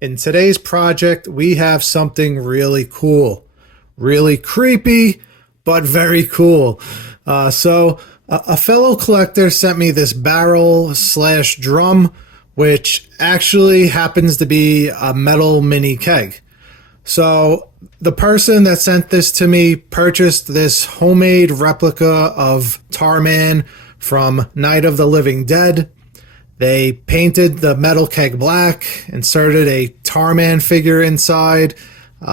In today's project, we have something really cool, really creepy, but very cool. A fellow collector sent me this barrel slash drum, which actually happens to be a metal mini keg. So the person that sent this to me purchased this homemade replica of Tarman from Night of the Living Dead. They painted the metal keg black, inserted a Tarman figure inside,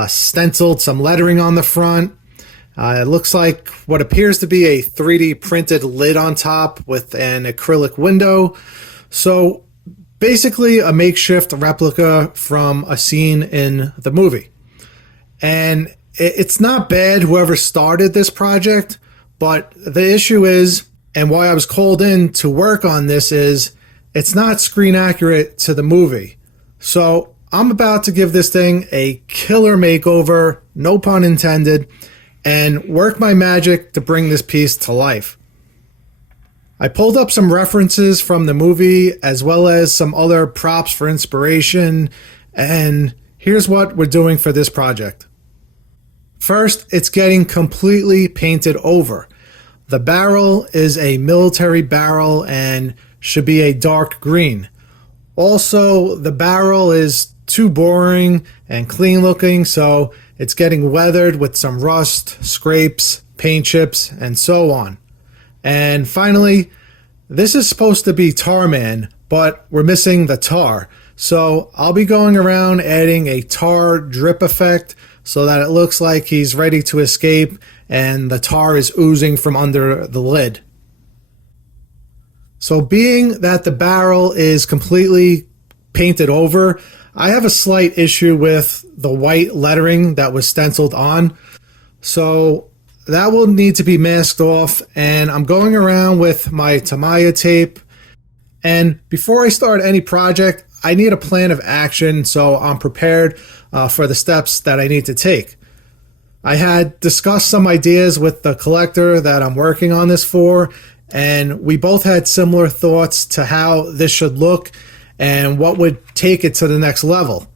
stenciled some lettering on the front. It looks like what appears to be a 3D printed lid on top with an acrylic window. So basically a makeshift replica from a scene in the movie. And it's not bad, whoever started this project, but the issue is, and why I was called in to work on this is, it's not screen accurate to the movie. So I'm about to give this thing a killer makeover, no pun intended, and work my magic to bring this piece to life. I pulled up some references from the movie as well as some other props for inspiration, and here's what we're doing for this project. First, it's getting completely painted over. The barrel is a military barrel and should be a dark green. Also, the barrel is too boring and clean looking, so it's getting weathered with some rust, scrapes, paint chips, and so on. And finally, this is supposed to be Tarman, but we're missing the tar. So I'll be going around adding a tar drip effect so that it looks like he's ready to escape and the tar is oozing from under the lid. So being that the barrel is completely painted over, I have a slight issue with the white lettering that was stenciled on. So that will need to be masked off, and I'm going around with my Tamiya tape. And before I start any project, I need a plan of action so I'm prepared for the steps that I need to take. I had discussed some ideas with the collector that I'm working on this for, and we both had similar thoughts to how this should look and what would take it to the next level.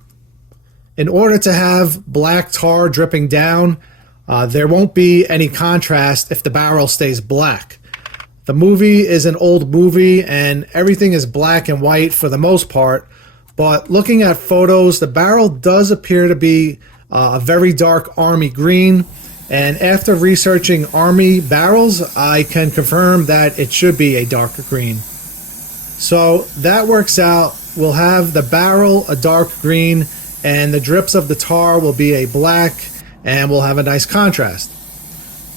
In order to have black tar dripping down, there won't be any contrast if the barrel stays black. The movie is an old movie and everything is black and white for the most part, but looking at photos, the barrel does appear to be a very dark army green. And after researching army barrels, I can confirm that it should be a darker green. So that works out. We'll have the barrel a dark green and the drips of the tar will be a black, and we'll have a nice contrast.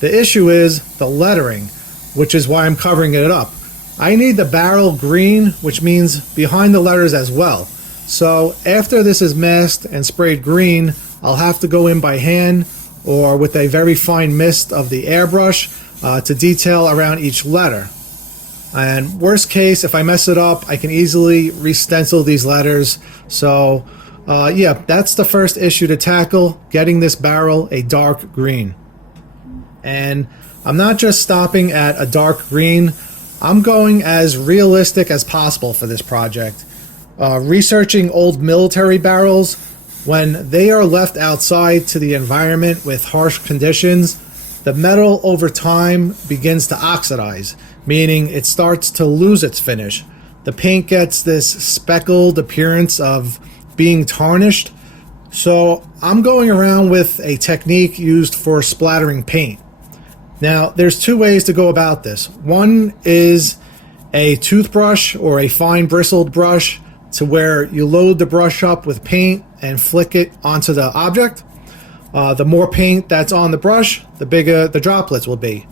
The issue is the lettering, which is why I'm covering it up. I need the barrel green, which means behind the letters as well. So after this is masked and sprayed green, I'll have to go in by hand or with a very fine mist of the airbrush to detail around each letter. And worst case, if I mess it up, I can easily re-stencil these letters. So yeah, that's the first issue to tackle, getting this barrel a dark green. And I'm not just stopping at a dark green, I'm going as realistic as possible for this project. Researching old military barrels, when they are left outside to the environment with harsh conditions, the metal over time begins to oxidize, meaning it starts to lose its finish. The paint gets this speckled appearance of being tarnished. So I'm going around with a technique used for splattering paint. Now, there's two ways to go about this. One is a toothbrush or a fine bristled brush to where you load the brush up with paint and flick it onto the object. The more paint that's on the brush, the bigger the droplets will be.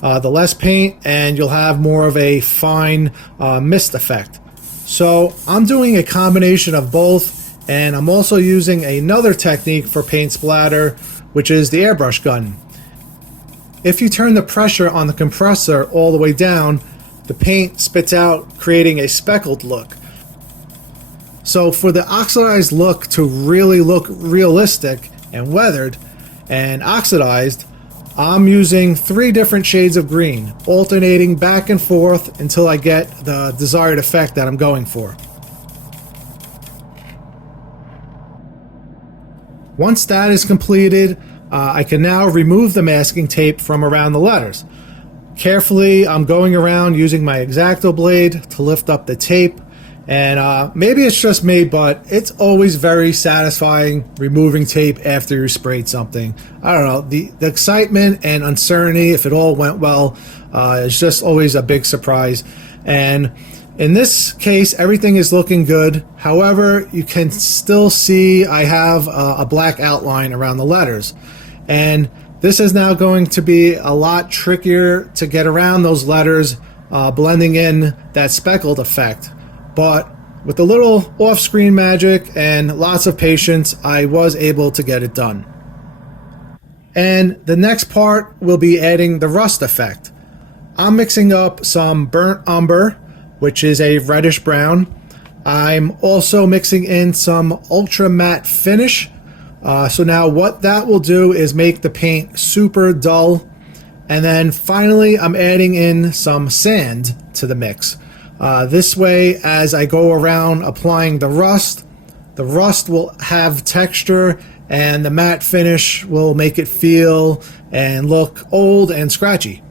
The less paint and you'll have more of a fine mist effect. So I'm doing a combination of both, and I'm also using another technique for paint splatter, which is the airbrush gun. If you turn the pressure on the compressor all the way down, the paint spits out, creating a speckled look. So for the oxidized look to really look realistic and weathered and oxidized, I'm using 3 different shades of green, alternating back and forth until I get the desired effect that I'm going for. Once that is completed, I can now remove the masking tape from around the letters. Carefully, I'm going around using my X-Acto blade to lift up the tape, and maybe it's just me, but it's always very satisfying removing tape after you sprayed something. I don't know, the excitement and uncertainty, if it all went well, is just always a big surprise. And in this case, everything is looking good. However, you can still see I have a black outline around the letters. And this is now going to be a lot trickier to get around those letters, blending in that speckled effect. But with a little off-screen magic and lots of patience, I was able to get it done. And the next part will be adding the rust effect. I'm mixing up some burnt umber, which is a reddish brown. I'm also mixing in some ultra matte finish. So now what that will do is make the paint super dull. And then finally, I'm adding in some sand to the mix. This way, as I go around applying the rust will have texture, and the matte finish will make it feel and look old and scratchy.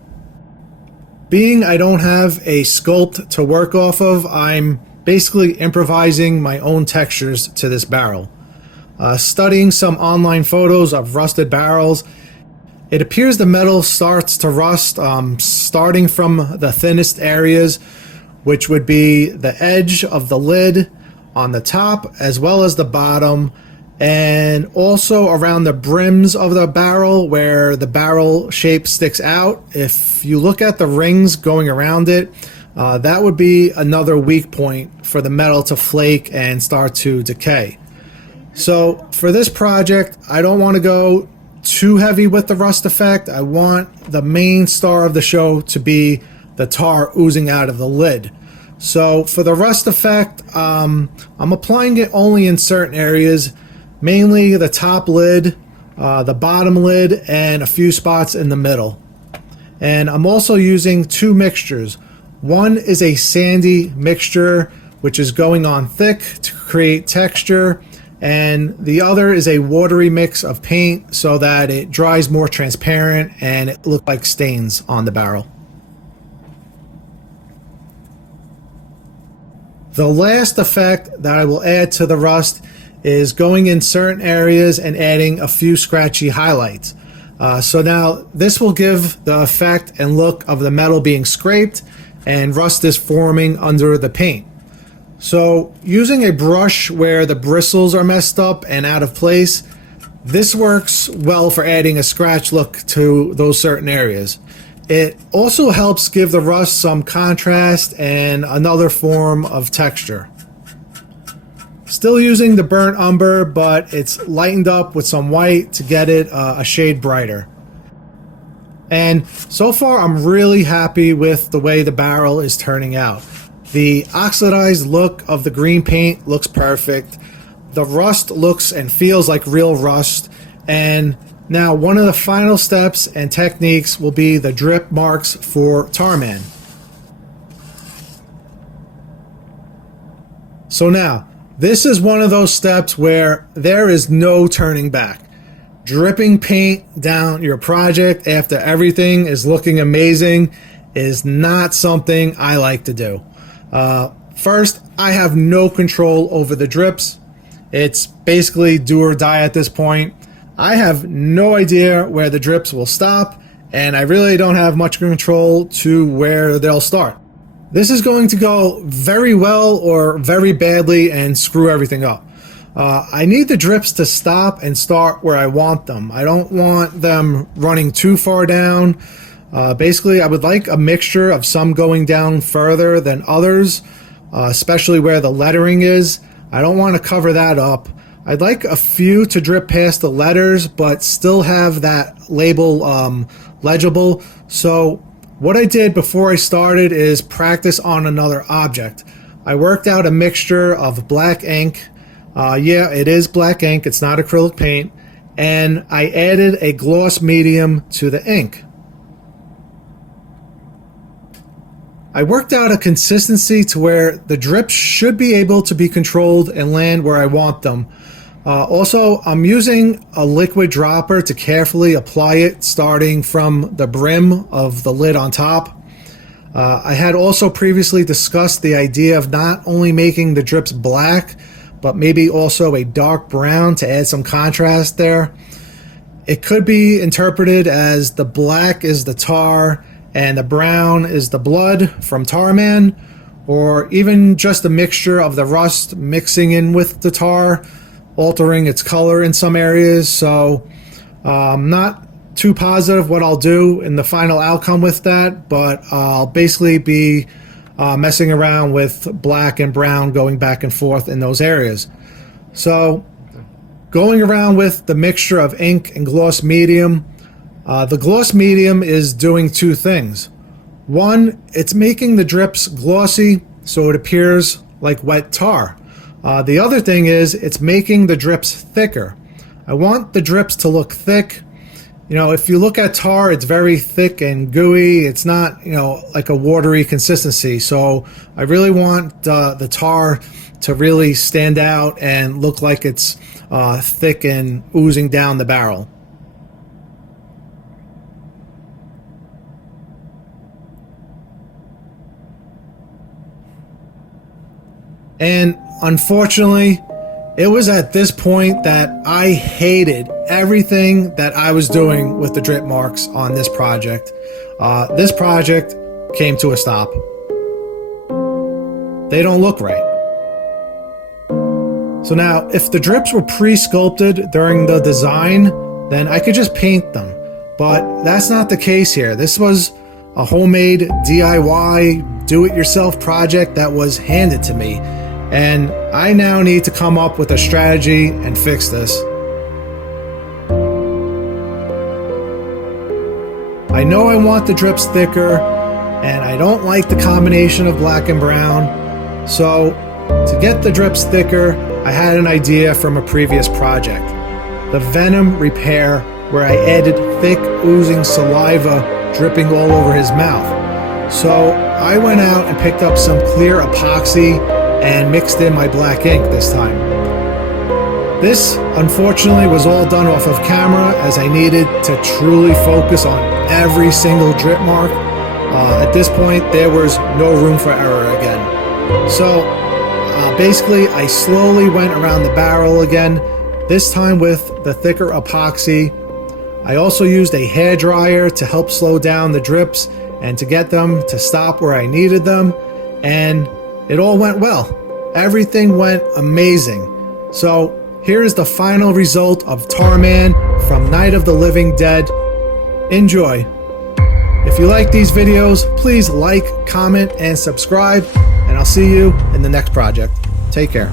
Being I don't have a sculpt to work off of, I'm basically improvising my own textures to this barrel. Studying some online photos of rusted barrels, it appears the metal starts to rust, starting from the thinnest areas, which would be the edge of the lid on the top as well as the bottom, and also around the brims of the barrel where the barrel shape sticks out. If you look at the rings going around it, that would be another weak point for the metal to flake and start to decay. So for this project, I don't want to go too heavy with the rust effect. I want the main star of the show to be the tar oozing out of the lid. So for the rust effect, I'm applying it only in certain areas, mainly the top lid, the bottom lid, and a few spots in the middle. And I'm also using two mixtures. One is a sandy mixture, which is going on thick to create texture, and the other is a watery mix of paint so that it dries more transparent and it looks like stains on the barrel. The last effect that I will add to the rust is going in certain areas and adding a few scratchy highlights. So now this will give the effect and look of the metal being scraped and rust is forming under the paint. So using a brush where the bristles are messed up and out of place, this works well for adding a scratch look to those certain areas. It also helps give the rust some contrast and another form of texture. Still using the burnt umber, but it's lightened up with some white to get it a shade brighter. And so far I'm really happy with the way the barrel is turning out. The oxidized look of the green paint looks perfect. The rust looks and feels like real rust. And now one of the final steps and techniques will be the drip marks for Tarman. So now, this is one of those steps where there is no turning back. Dripping paint down your project after everything is looking amazing is not something I like to do. First, I have no control over the drips. It's basically do or die at this point. I have no idea where the drips will stop, and I really don't have much control to where they'll start. This is going to go very well or very badly and screw everything up. I need the drips to stop and start where I want them. I don't want them running too far down. Basically, I would like a mixture of some going down further than others, especially where the lettering is. I don't want to cover that up. I'd like a few to drip past the letters, but still have that label legible. So what I did before I started is practice on another object. I worked out a mixture of black ink. Yeah, it is black ink. It's not acrylic paint. And I added a gloss medium to the ink. I worked out a consistency to where the drips should be able to be controlled and land where I want them. Also, I'm using a liquid dropper to carefully apply it, starting from the brim of the lid on top. I had also previously discussed the idea of not only making the drips black, but maybe also a dark brown to add some contrast there. It could be interpreted as the black is the tar and the brown is the blood from Tarman, or even just a mixture of the rust mixing in with the tar, altering its color in some areas. So I'm not too positive what I'll do in the final outcome with that, but I'll basically be messing around with black and brown, going back and forth in those areas. So going around with the mixture of ink and gloss medium, the gloss medium is doing two things. One, it's making the drips glossy so it appears like wet tar. The other thing is it's making the drips thicker. I want the drips to look thick. You know, if you look at tar, it's very thick and gooey. It's not, you know, like a watery consistency. So I really want the tar to really stand out and look like it's thick and oozing down the barrel. And unfortunately, it was at this point that I hated everything that I was doing with the drip marks on this project. This project came to a stop. They don't look right. So now, if the drips were pre-sculpted during the design, then I could just paint them. But that's not the case here. This was a homemade DIY, do-it-yourself project that was handed to me. And I now need to come up with a strategy and fix this. I know I want the drips thicker, and I don't like the combination of black and brown. So to get the drips thicker, I had an idea from a previous project. The venom repair, where I added thick oozing saliva dripping all over his mouth. So I went out and picked up some clear epoxy and mixed in my black ink this time. This, unfortunately, was all done off of camera, as I needed to truly focus on every single drip mark. At this point, there was no room for error again. So basically, I slowly went around the barrel again, this time with the thicker epoxy. I also used a hairdryer to help slow down the drips and to get them to stop where I needed them, and it all went well. Everything went amazing. So here is the final result of Tarman from Night of the Living Dead. Enjoy. If you like these videos, please like, comment, and subscribe, and I'll see you in the next project. Take care.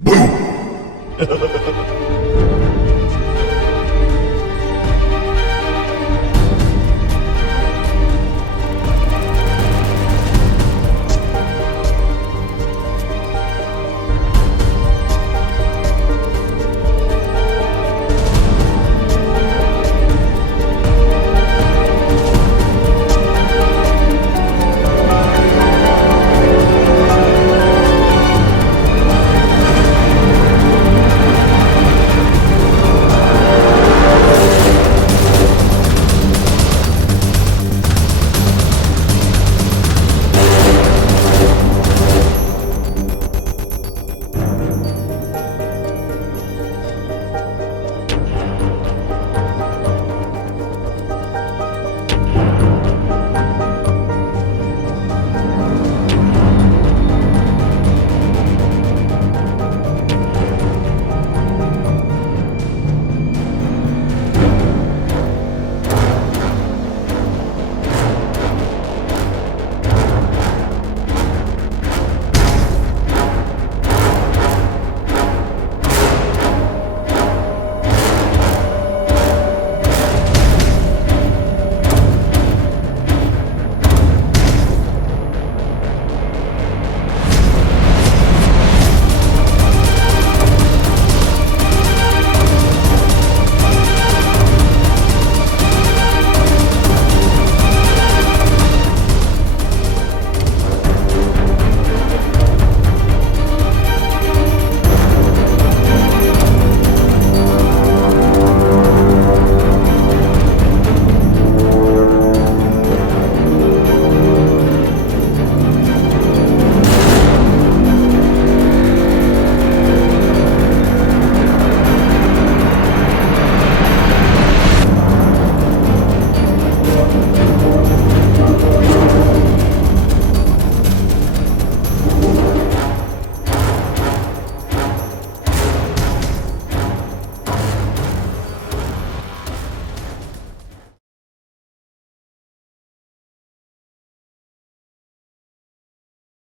Boom!